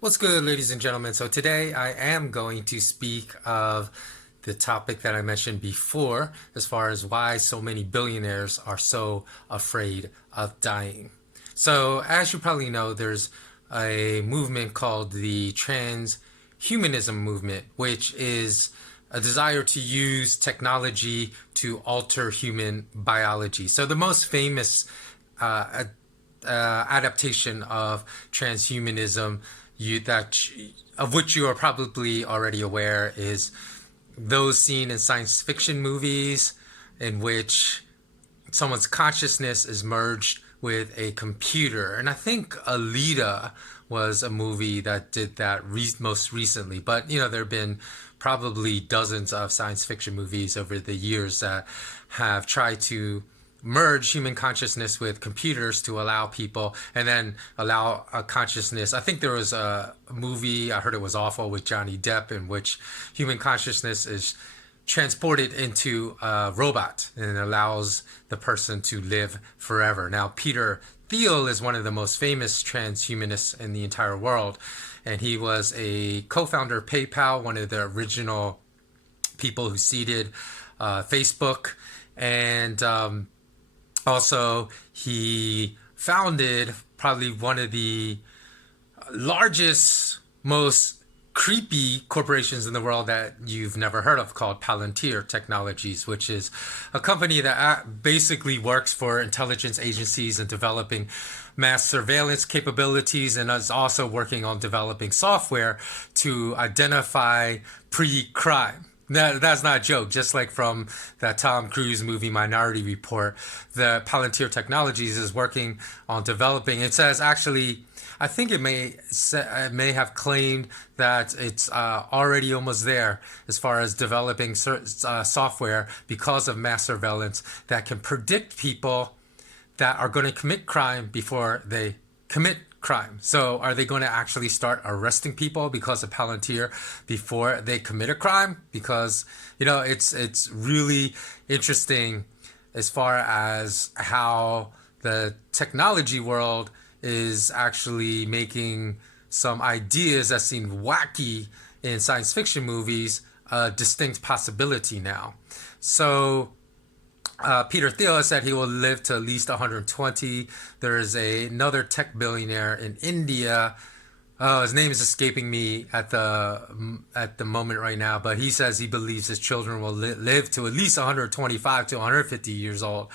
What's good, ladies and gentlemen? So today I am going to speak of the topic that I mentioned before, as far as why so many billionaires are so afraid of dying. So, as you probably know, there's a movement called the transhumanism movement, which is a desire to use technology to alter human biology. So, the most famous uh, adaptation of transhumanism of which you are probably already aware is those seen in science fiction movies in which someone's consciousness is merged with a computer. And I think Alita was a movie that did that most recently. But, there have been probably dozens of science fiction movies over the years that have tried to merge human consciousness with computers to allow people and then allow a consciousness. I think there was a movie, I heard it was awful, with Johnny Depp, in which human consciousness is transported into a robot and it allows the person to live forever. Now, Peter Thiel is one of the most famous transhumanists in the entire world, and he was a co-founder of PayPal, one of the original people who seeded Facebook, and also he founded probably one of the largest, most creepy corporations in the world that you've never heard of, called Palantir Technologies, which is a company that basically works for intelligence agencies and developing mass surveillance capabilities, and is also working on developing software to identify pre-crime. That's not a joke. Just like from that Tom Cruise movie Minority Report, the Palantir Technologies is working on developing. It says, actually, I think it may have claimed that it's already almost there as far as developing software because of mass surveillance that can predict people that are going to commit crime before they commit crime. So are they going to actually start arresting people because of Palantir before they commit a crime? Because, it's really interesting as far as how the technology world is actually making some ideas that seem wacky in science fiction movies a distinct possibility now. So Peter Thiel said he will live to at least 120. There is another tech billionaire in India. Oh, his name is escaping me at the moment right now, but he says he believes his children will live to at least 125 to 150 years old,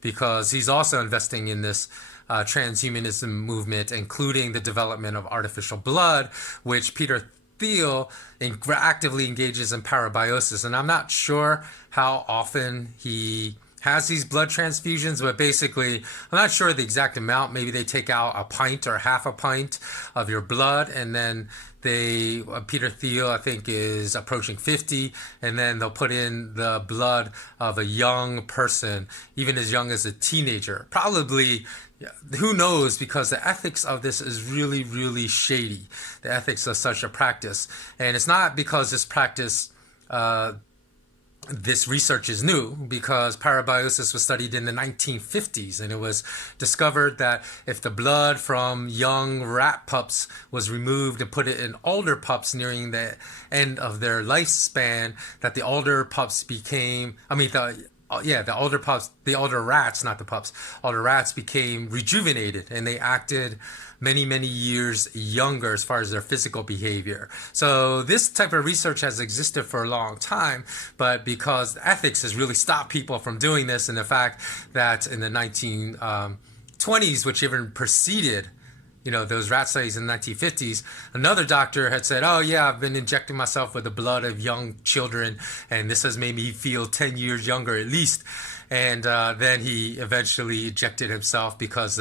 because he's also investing in this transhumanism movement, including the development of artificial blood, which Peter Thiel actively engages in parabiosis. And I'm not sure how often he has these blood transfusions, but basically, I'm not sure the exact amount. Maybe they take out a pint or half a pint of your blood, and then Peter Thiel, I think, is approaching 50, and then they'll put in the blood of a young person, even as young as a teenager. Probably, who knows, because the ethics of this is really, really shady, the ethics of such a practice. And it's not because this research is new, because parabiosis was studied in the 1950s, and it was discovered that if the blood from young rat pups was removed and put it in older pups nearing the end of their lifespan, that the older pups became, the older rats, not the pups, older rats became rejuvenated, and they acted many, many years younger as far as their physical behavior. So this type of research has existed for a long time, but because ethics has really stopped people from doing this, and the fact that in the 1920s, which even preceded those rat studies in the 1950s, another doctor had said, oh yeah, I've been injecting myself with the blood of young children, and this has made me feel 10 years younger at least. And then he eventually ejected himself, because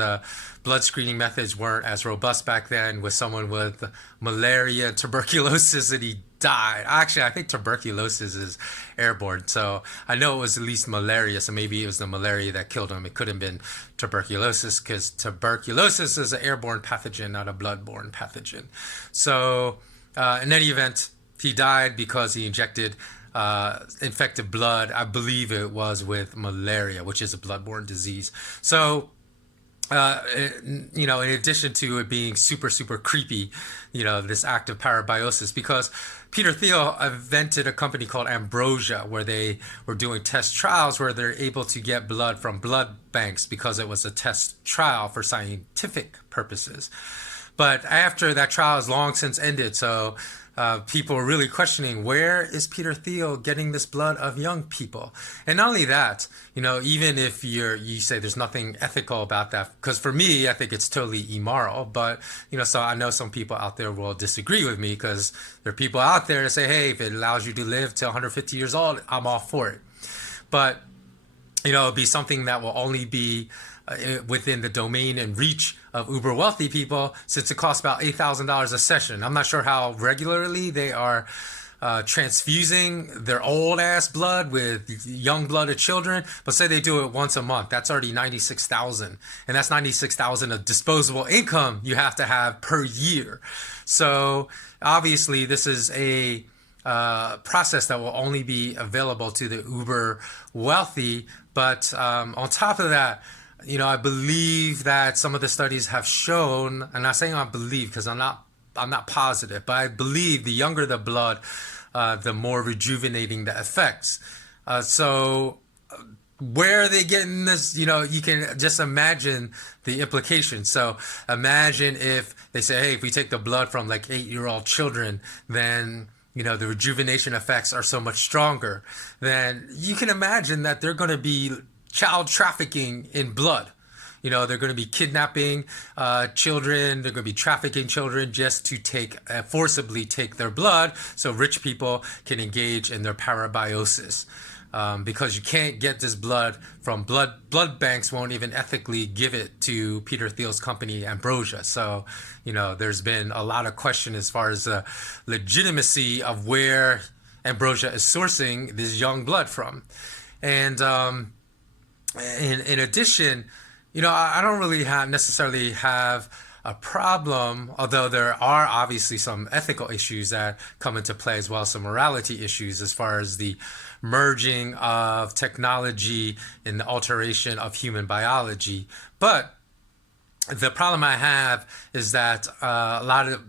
blood screening methods weren't as robust back then, with someone with malaria and tuberculosis, and he died. Actually, I think tuberculosis is airborne, so I know it was at least malaria, so maybe it was the malaria that killed him. It could have been tuberculosis, because tuberculosis is an airborne pathogen, not a bloodborne pathogen. So in any event, he died because he injected infected blood. I believe it was with malaria, which is a bloodborne disease. So in addition to it being super, super creepy, this act of parabiosis, because Peter Thiel invented a company called Ambrosia, where they were doing test trials where they're able to get blood from blood banks because it was a test trial for scientific purposes. But after that trial has long since ended, so people are really questioning, where is Peter Thiel getting this blood of young people? And not only that, even if you say there's nothing ethical about that, because for me, I think it's totally immoral. But so I know some people out there will disagree with me, because there are people out there that say, hey, if it allows you to live to 150 years old, I'm all for it. But it'll be something that will only be within the domain and reach of uber wealthy people, since it costs about $8,000 a session. I'm not sure how regularly they are transfusing their old ass blood with young blooded children, but say they do it once a month. That's already 96,000, and that's 96,000 of disposable income you have to have per year. So obviously, this is a process that will only be available to the uber wealthy. But on top of that, I believe that some of the studies have shown, and I'm saying I believe because I'm not positive, but I believe the younger the blood, the more rejuvenating the effects. So where are they getting this? You can just imagine the implications. So imagine if they say, hey, if we take the blood from like 8-year-old children, then the rejuvenation effects are so much stronger. Then you can imagine that they're going to be child trafficking in blood. They're going to be kidnapping children. They're going to be trafficking children just to forcibly take their blood, so rich people can engage in their parabiosis. Because you can't get this blood from blood banks won't even ethically give it to Peter Thiel's company Ambrosia. So there's been a lot of question as far as the legitimacy of where Ambrosia is sourcing this young blood from. And in addition, I don't really necessarily have a problem, although there are obviously some ethical issues that come into play, as well as some morality issues as far as the merging of technology and the alteration of human biology. But the problem I have is that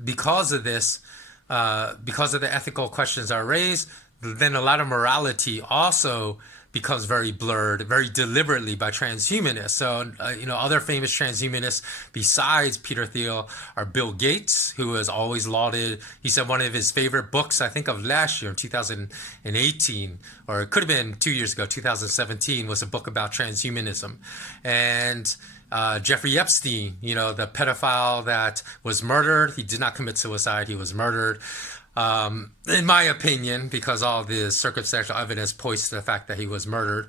because of this, because of the ethical questions are raised, then a lot of morality also becomes very blurred, very deliberately by transhumanists. So, other famous transhumanists besides Peter Thiel are Bill Gates, who has always lauded, he said one of his favorite books, I think of last year in 2018, or it could have been 2 years ago, 2017, was a book about transhumanism. And Jeffrey Epstein, the pedophile that was murdered, he did not commit suicide, he was murdered. In my opinion, because all the circumstantial evidence points to the fact that he was murdered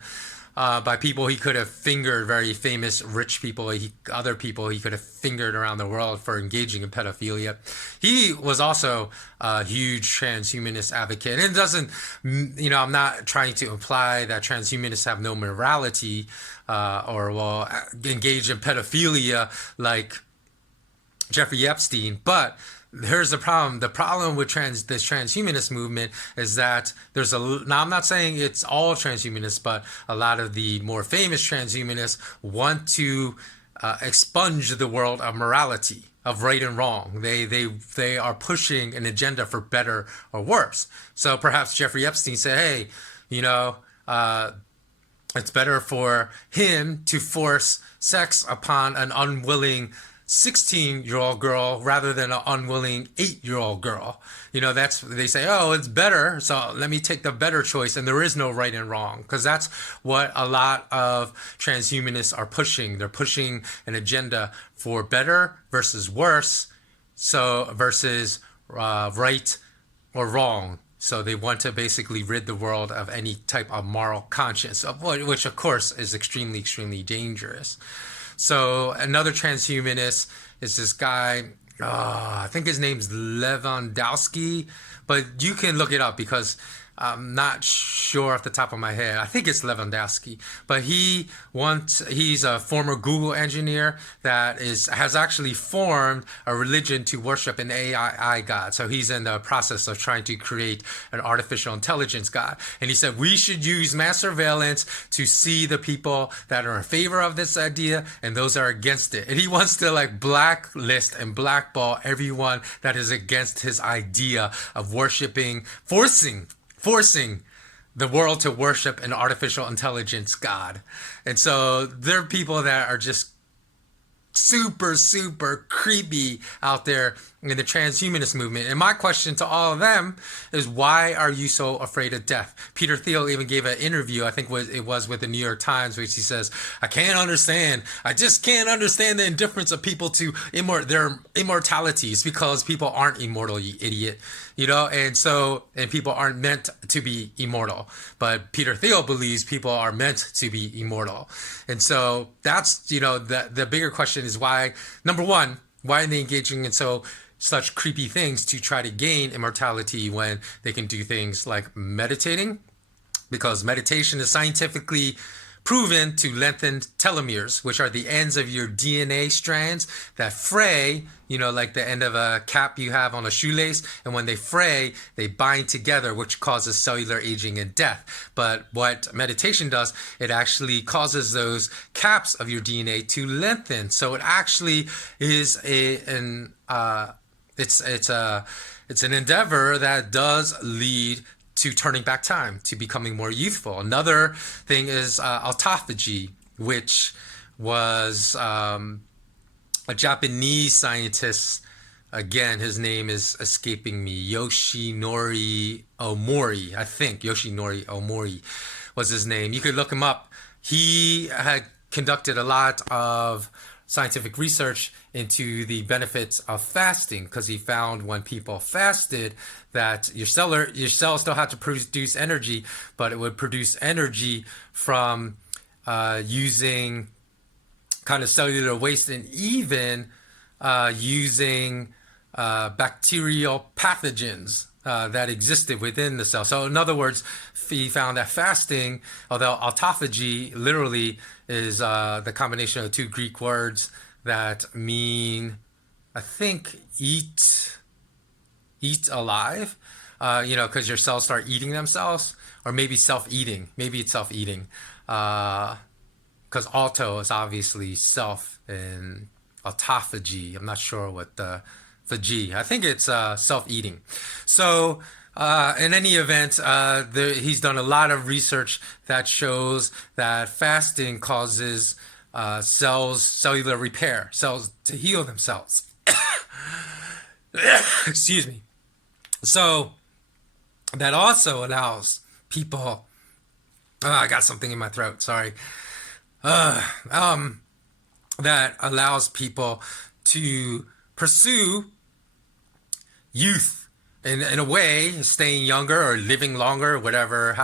by people he could have fingered, very famous rich people, other people he could have fingered around the world for engaging in pedophilia. He was also a huge transhumanist advocate. And it doesn't, I'm not trying to imply that transhumanists have no morality or will engage in pedophilia like Jeffrey Epstein, but here's the problem. The problem with this transhumanist movement is that now I'm not saying it's all transhumanists, but a lot of the more famous transhumanists want to expunge the world of morality, of right and wrong. They are pushing an agenda for better or worse. So perhaps Jeffrey Epstein said, hey, it's better for him to force sex upon an unwilling 16-year-old girl rather than an unwilling 8-year-old girl. They say, oh, it's better, so let me take the better choice, and there is no right and wrong, because that's what a lot of transhumanists are pushing. They're pushing an agenda for better versus worse, so versus right or wrong. So they want to basically rid the world of any type of moral conscience, which of course is extremely, extremely dangerous. So another transhumanist is this guy, I think his name's Lewandowski, but you can look it up because I'm not sure off the top of my head. I think it's Lewandowski, but he's a former Google engineer that has actually formed a religion to worship an AI god. So he's in the process of trying to create an artificial intelligence god. And he said we should use mass surveillance to see the people that are in favor of this idea and those that are against it. And he wants to like blacklist and blackball everyone that is against his idea of worshiping, forcing the world to worship an artificial intelligence god. And so there are people that are just super creepy out there in the transhumanist movement. And my question to all of them is, why are you so afraid of death? Peter Thiel even gave an interview, I think it was with the New York Times, which he says, I just can't understand the indifference of people to their immortality. It's because people aren't immortal, you idiot. And people aren't meant to be immortal. But Peter Thiel believes people are meant to be immortal. And so that's, the bigger question is why, number one, why are they engaging in such creepy things to try to gain immortality when they can do things like meditating? Because meditation is scientifically proven to lengthen telomeres, which are the ends of your DNA strands that fray, like the end of a cap you have on a shoelace. And when they fray, they bind together, which causes cellular aging and death. But what meditation does, it actually causes those caps of your DNA to lengthen. So it actually is an endeavor that does lead to turning back time, to becoming more youthful. Another thing is autophagy, which was a Japanese scientist. Again, his name is escaping me. Yoshinori Omori, I think. Yoshinori Omori was his name. You could look him up. He had conducted a lot of scientific research into the benefits of fasting, because he found when people fasted that your cells still had to produce energy, but it would produce energy from using kind of cellular waste, and even using bacterial pathogens that existed within the cell. So in other words, he found that fasting, although autophagy literally is the combination of two Greek words that mean, I think, eat alive, because your cells start eating themselves, or maybe self-eating. Maybe it's self-eating, because auto is obviously self, and autophagy, I'm not sure what the G. I think it's self-eating. So in any event, he's done a lot of research that shows that fasting causes cellular repair, cells to heal themselves. Excuse me. So that also allows people. I got something in my throat. Sorry. That allows people to pursue youth in a way, staying younger or living longer, whatever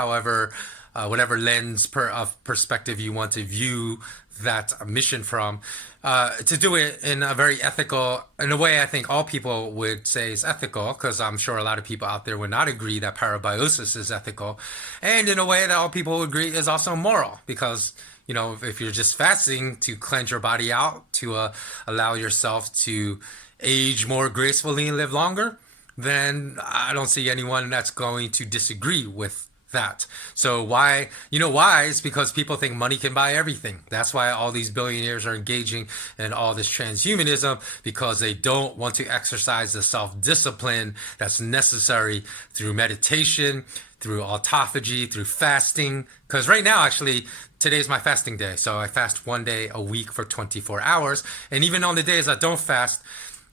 lens of perspective you want to view that mission from, to do it in a very ethical, in a way I think all people would say is ethical, because I'm sure a lot of people out there would not agree that parabiosis is ethical, and in a way that all people would agree is also moral, because if you're just fasting to cleanse your body out, to allow yourself to age more gracefully and live longer, then I don't see anyone that's going to disagree with that. So why? It's because people think money can buy everything. That's why all these billionaires are engaging in all this transhumanism, because they don't want to exercise the self-discipline that's necessary through meditation, through autophagy, through fasting. Because right now, actually, today's my fasting day. So I fast one day a week for 24 hours. And even on the days I don't fast,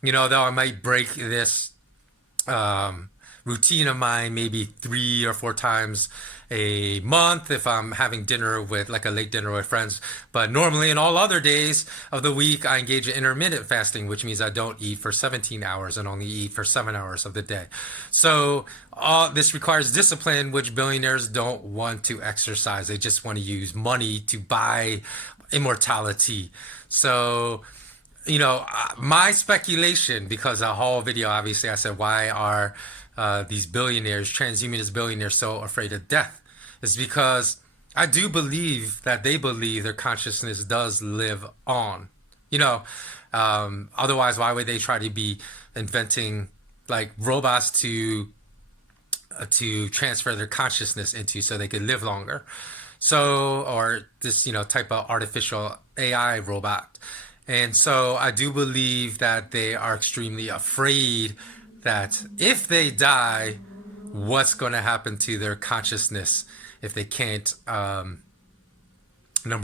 though I might break this routine of mine maybe 3 or 4 times a month if I'm having dinner with, like a late dinner with friends. But normally in all other days of the week, I engage in intermittent fasting, which means I don't eat for 17 hours and only eat for 7 hours of the day. So this requires discipline, which billionaires don't want to exercise. They just want to use money to buy immortality. So my speculation, because the whole video, obviously, I said, why are these billionaires, transhumanist billionaires, so afraid of death? Is because I do believe that they believe their consciousness does live on. You know, otherwise, why would they try to be inventing like robots to transfer their consciousness into so they could live longer? So, or this, type of artificial AI robot. And so I do believe that they are extremely afraid that if they die, what's going to happen to their consciousness if they can't, number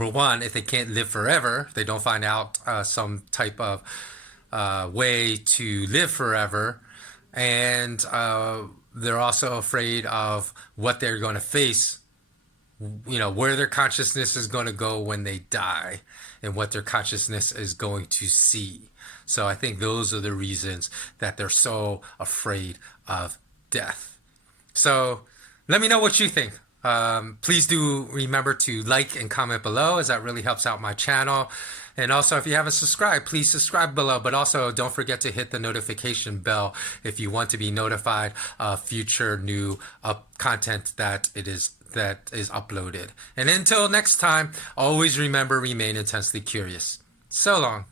one, if they can't live forever, if they don't find out some type of way to live forever. And they're also afraid of what they're going to face, where their consciousness is going to go when they die and what their consciousness is going to see. So I think those are the reasons that they're so afraid of death. So let me know what you think. Please do remember to like and comment below, as that really helps out my channel. And also, if you haven't subscribed, please subscribe below. But also, don't forget to hit the notification bell if you want to be notified of future new content that is uploaded. And until next time, always remember, remain intensely curious. So long.